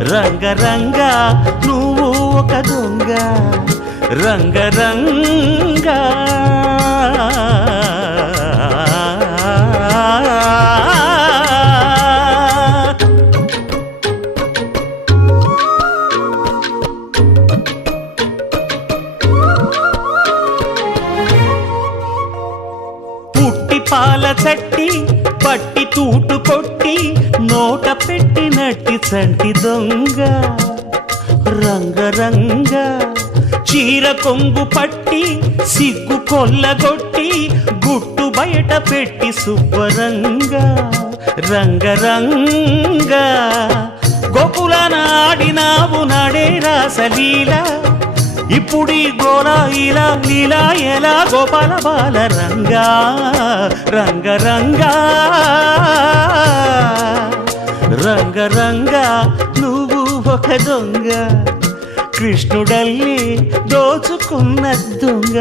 రంగరంగా నువ్వు ఒక దొంగ. రంగరంగా పాల చట్టి పట్టి తూటు కొట్టి నోట పెట్టినట్టి చంటి దొంగ. రంగరంగ చీర కొంగు పట్టి సిగ్గు కొల్లగొట్టి గుట్టు బయట పెట్టి శుభ్రంగా రంగరంగ గోకుల నాడినావు నడే రాసలీలా ఇప్పుడీ గోల ఇలా లీలా ఎలా? గోపాల బాల రంగా రంగ రంగా. రంగ రంగా నువ్వు ఒక దొంగ. కృష్ణుడల్లి దోచుకున్న దొంగ.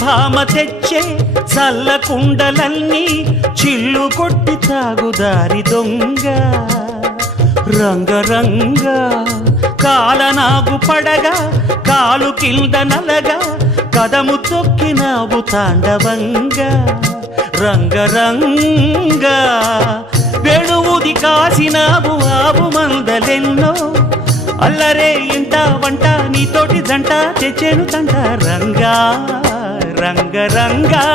భామ తెచ్చే చల్ల కుండలన్నీ చిల్లు కొట్టి తాగుదారి దొంగ. రంగరంగ కాలనాగు పడగా కాలు కింద నలగా కదము తొక్కినావు తాండవంగా. రంగరంగ వెణువుది కాసినావు ఆవు మందలెన్నో. అల్లరే ఇంట వంట నీతోటి జంట తెచ్చేను తంట రంగా. రంగరంగా